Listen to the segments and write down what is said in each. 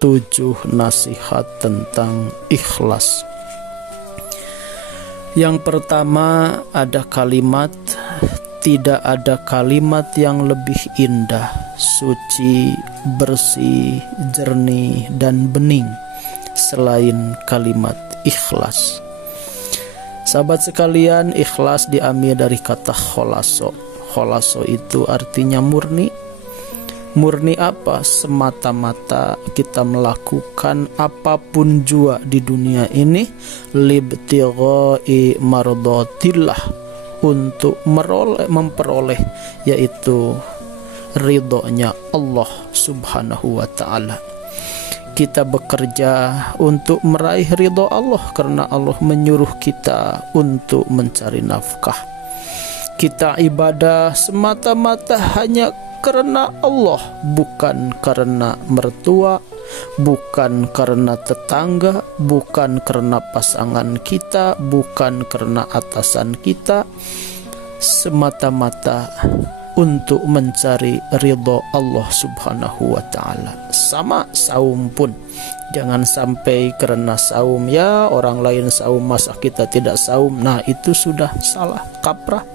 7 nasihat tentang ikhlas. Yang pertama ada kalimat, tidak ada kalimat yang lebih indah, suci, bersih, jernih, dan bening selain kalimat ikhlas. Sahabat sekalian, ikhlas diambil dari kata kholaso. Kholaso itu artinya murni. Murni apa? Semata-mata kita melakukan apapun jua di dunia ini libtigha'i mardatillah, untuk memperoleh yaitu ridhonya Allah Subhanahu wa ta'ala. Kita bekerja untuk meraih ridho Allah karena Allah menyuruh kita untuk mencari nafkah. Kita ibadah semata-mata hanya karena Allah, bukan karena mertua, bukan karena tetangga, bukan karena pasangan kita, bukan karena atasan kita, semata-mata untuk mencari ridho Allah Subhanahu wa ta'ala. Sama saum pun, jangan sampai karena saum ya orang lain saum masa kita tidak saum, nah itu sudah salah kaprah.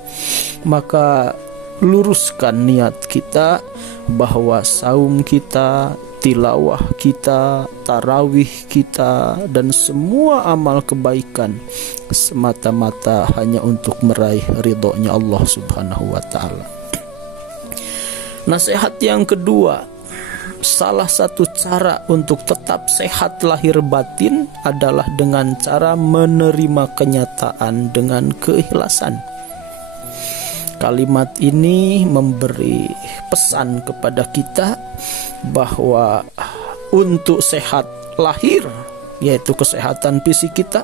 Maka luruskan niat kita bahwa saum kita, tilawah kita, tarawih kita, dan semua amal kebaikan semata-mata hanya untuk meraih ridhonya Allah Subhanahu wa ta'ala. Nasihat yang kedua, salah satu cara untuk tetap sehat lahir batin adalah dengan cara menerima kenyataan dengan keikhlasan. Kalimat ini memberi pesan kepada kita bahwa untuk sehat lahir, yaitu kesehatan fisik kita,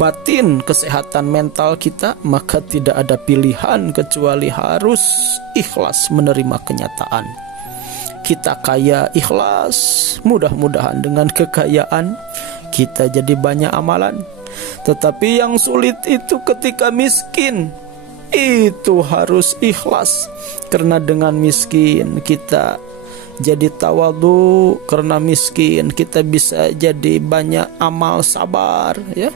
batin, kesehatan mental kita, maka tidak ada pilihan kecuali harus ikhlas menerima kenyataan. Kita kaya ikhlas, mudah-mudahan dengan kekayaan kita jadi banyak amalan. Tetapi yang sulit itu ketika miskin, itu harus ikhlas, karena dengan miskin kita jadi tawadhu, karena miskin kita bisa jadi banyak amal sabar ya.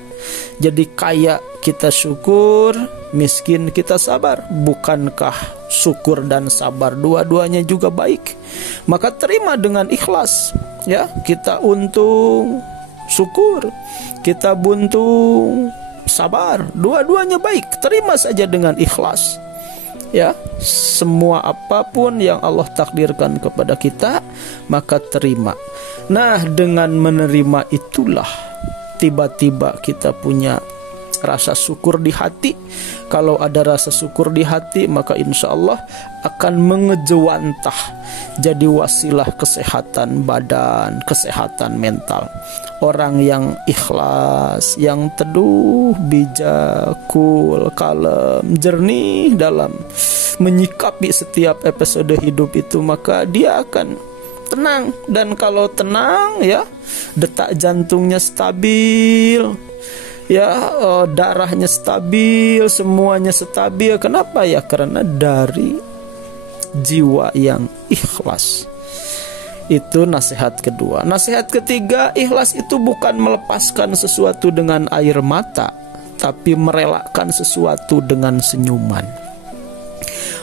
Jadi kaya kita syukur, miskin kita sabar. Bukankah syukur dan sabar dua-duanya juga baik? Maka terima dengan ikhlas ya. Kita untung syukur, kita buntung sabar, dua-duanya baik. Terima saja dengan ikhlas ya. Semua apapun yang Allah takdirkan kepada kita, maka terima. Nah, dengan menerima itulah tiba-tiba kita punya rasa syukur di hati. Kalau ada rasa syukur di hati, maka insya Allah akan mengejawantah jadi wasilah kesehatan badan, kesehatan mental. Orang yang ikhlas, yang teduh, bijak, cool, kalem, jernih dalam menyikapi setiap episode hidup itu, maka dia akan tenang. Dan kalau tenang ya, detak jantungnya stabil ya, darahnya stabil, semuanya stabil. Kenapa ya? Karena dari jiwa yang ikhlas. Itu nasihat kedua. Nasihat ketiga, ikhlas itu bukan melepaskan sesuatu dengan air mata, tapi merelakan sesuatu dengan senyuman.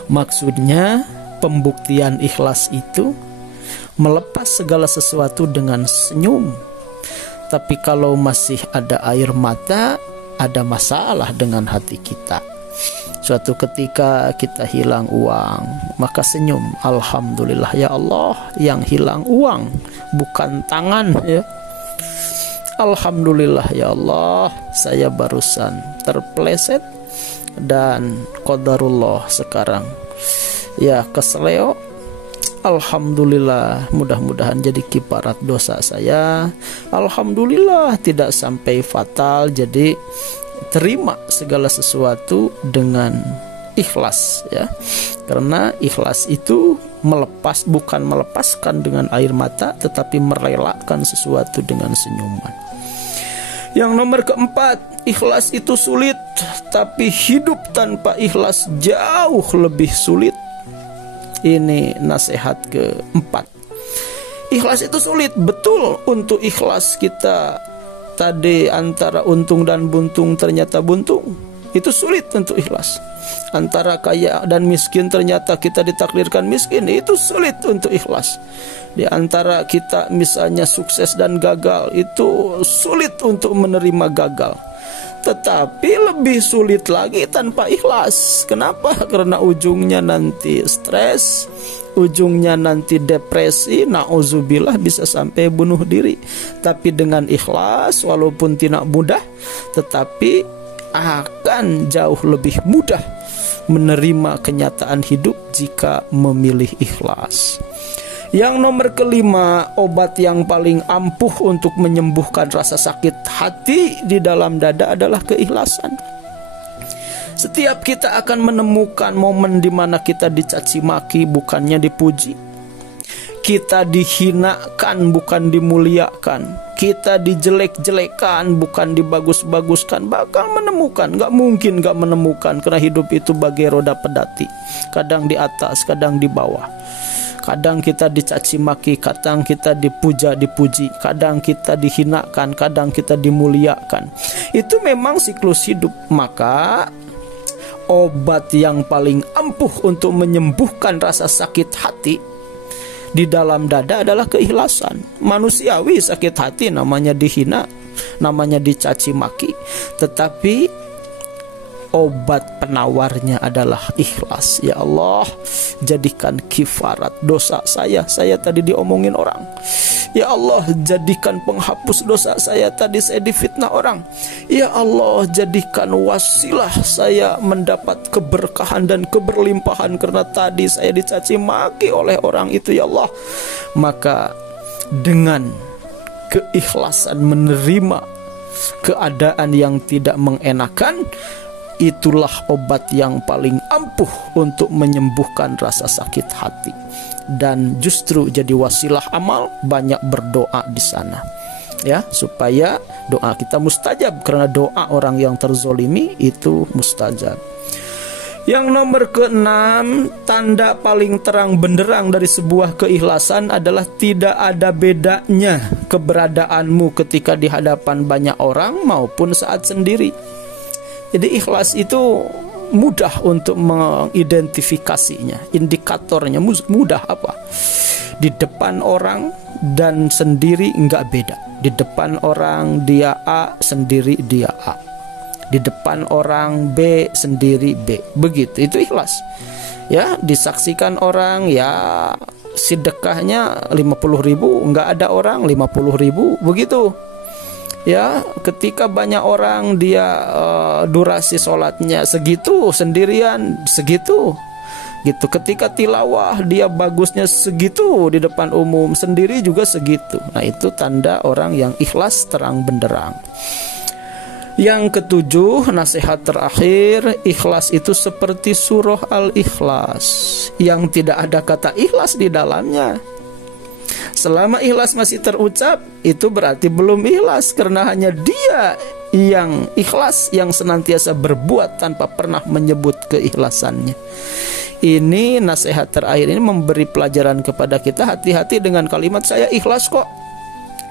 Maksudnya pembuktian ikhlas itu melepas segala sesuatu dengan senyum. Tapi kalau masih ada air mata, ada masalah dengan hati kita. Suatu ketika kita hilang uang, maka senyum, alhamdulillah ya Allah, yang hilang uang bukan tangan ya. Alhamdulillah ya Allah, saya barusan terpeleset dan qadarullah sekarang ya kesleo. Alhamdulillah, mudah-mudahan jadi kiparat dosa saya. Alhamdulillah tidak sampai fatal. Jadi terima segala sesuatu dengan ikhlas ya. Karena ikhlas itu melepas, bukan melepaskan dengan air mata, tetapi merelakan sesuatu dengan senyuman. Yang nomor keempat, ikhlas itu sulit, tapi hidup tanpa ikhlas jauh lebih sulit. Ini nasihat keempat. Ikhlas itu sulit, betul. Untuk ikhlas kita tadi antara untung dan buntung ternyata buntung, itu sulit untuk ikhlas. Antara kaya dan miskin ternyata kita ditakdirkan miskin, itu sulit untuk ikhlas. Di antara kita misalnya sukses dan gagal, itu sulit untuk menerima gagal. Tetapi lebih sulit lagi tanpa ikhlas. Kenapa? Karena ujungnya nanti stres, ujungnya nanti depresi, na'udzubillah, bisa sampai bunuh diri. Tapi dengan ikhlas, walaupun tidak mudah, tetapi akan jauh lebih mudah menerima kenyataan hidup jika memilih ikhlas. Yang nomor kelima, obat yang paling ampuh untuk menyembuhkan rasa sakit hati di dalam dada adalah keikhlasan. Setiap kita akan menemukan momen di mana kita dicaci maki bukannya dipuji, kita dihinakan bukan dimuliakan, kita dijelek-jelekan bukan dibagus-baguskan. Bakal menemukan, gak mungkin gak menemukan, karena hidup itu bagai roda pedati, kadang di atas, kadang di bawah. Kadang kita dicaci maki, kadang kita dipuji, kadang kita dihinakan, kadang kita dimuliakan. Itu memang siklus hidup. Maka obat yang paling ampuh untuk menyembuhkan rasa sakit hati di dalam dada adalah keikhlasan. Manusiawi sakit hati, namanya dihina, namanya dicaci maki. Tetapi obat penawarnya adalah ikhlas. Ya Allah, jadikan kifarat dosa saya tadi diomongin orang. Ya Allah, jadikan penghapus dosa saya tadi saya difitnah orang. Ya Allah, jadikan wasilah saya mendapat keberkahan dan keberlimpahan karena tadi saya dicaci maki oleh orang itu. Ya Allah, maka dengan keikhlasan menerima keadaan yang tidak mengenakan, itulah obat yang paling ampuh untuk menyembuhkan rasa sakit hati. Dan justru jadi wasilah amal, banyak berdoa di sana, ya, supaya doa kita mustajab, karena doa orang yang terzolimi itu mustajab. Yang nomor keenam, tanda paling terang benderang dari sebuah keikhlasan adalah tidak ada bedanya keberadaanmu ketika di hadapan banyak orang maupun saat sendiri. Jadi ikhlas itu mudah untuk mengidentifikasinya, indikatornya mudah. Apa? Di depan orang dan sendiri enggak beda. Di depan orang dia A, sendiri dia A. Di depan orang B, sendiri B. Begitu, itu ikhlas. Ya, disaksikan orang, ya sedekahnya 50.000, enggak ada orang 50.000, begitu. Ya, ketika banyak orang dia durasi sholatnya segitu, sendirian segitu, gitu. Ketika tilawah dia bagusnya segitu di depan umum, sendiri juga segitu. Nah, itu tanda orang yang ikhlas terang benderang. Yang ketujuh, nasihat terakhir, ikhlas itu seperti surah Al-Ikhlas yang tidak ada kata ikhlas di dalamnya. Selama ikhlas masih terucap, itu berarti belum ikhlas, karena hanya dia yang ikhlas, yang senantiasa berbuat tanpa pernah menyebut keikhlasannya. Ini nasihat terakhir ini memberi pelajaran kepada kita, hati-hati dengan kalimat saya ikhlas kok,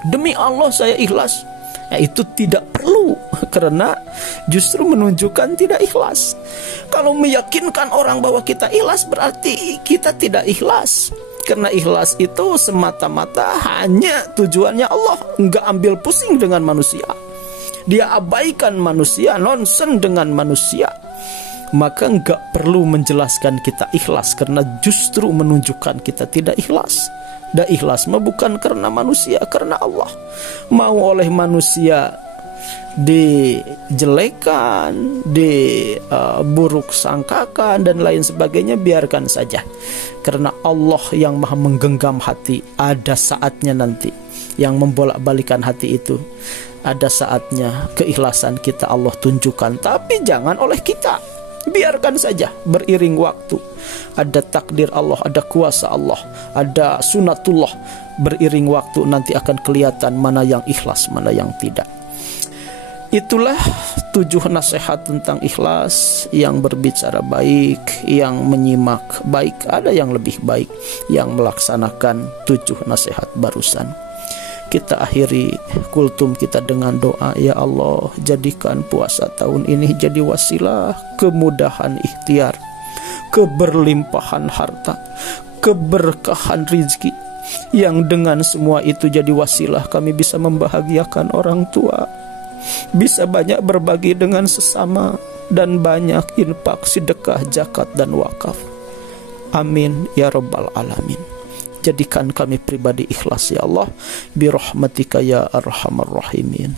demi Allah saya ikhlas. Nah, itu tidak perlu, karena justru menunjukkan tidak ikhlas. Kalau meyakinkan orang bahwa kita ikhlas, berarti kita tidak ikhlas. Karena ikhlas itu semata-mata hanya tujuannya Allah, enggak ambil pusing dengan manusia. Dia abaikan manusia, nonsen dengan manusia. Maka enggak perlu menjelaskan kita ikhlas, karena justru menunjukkan kita tidak ikhlas. Dan ikhlas mah bukan karena manusia, karena Allah. Mau oleh manusia dijelekan, diburuk sangkakan dan lain sebagainya, biarkan saja. Karena Allah yang maha menggenggam hati, ada saatnya nanti yang membolak-balikan hati itu. Ada saatnya keikhlasan kita Allah tunjukkan, tapi jangan oleh kita. Biarkan saja beriring waktu. Ada takdir Allah, ada kuasa Allah, ada sunatullah. Beriring waktu nanti akan kelihatan mana yang ikhlas, mana yang tidak. Itulah 7 nasihat tentang ikhlas yang berbicara baik, yang menyimak baik, ada yang lebih baik, yang melaksanakan 7 nasihat barusan. Kita akhiri kultum kita dengan doa, ya Allah, jadikan puasa tahun ini jadi wasilah kemudahan ikhtiar, keberlimpahan harta, keberkahan rizki, yang dengan semua itu jadi wasilah kami bisa membahagiakan orang tua, bisa banyak berbagi dengan sesama, dan banyak infak, sedekah, zakat, dan wakaf. Amin ya rabbal alamin. Jadikan kami pribadi ikhlas ya Allah, birahmatika ya arhamar rahimin.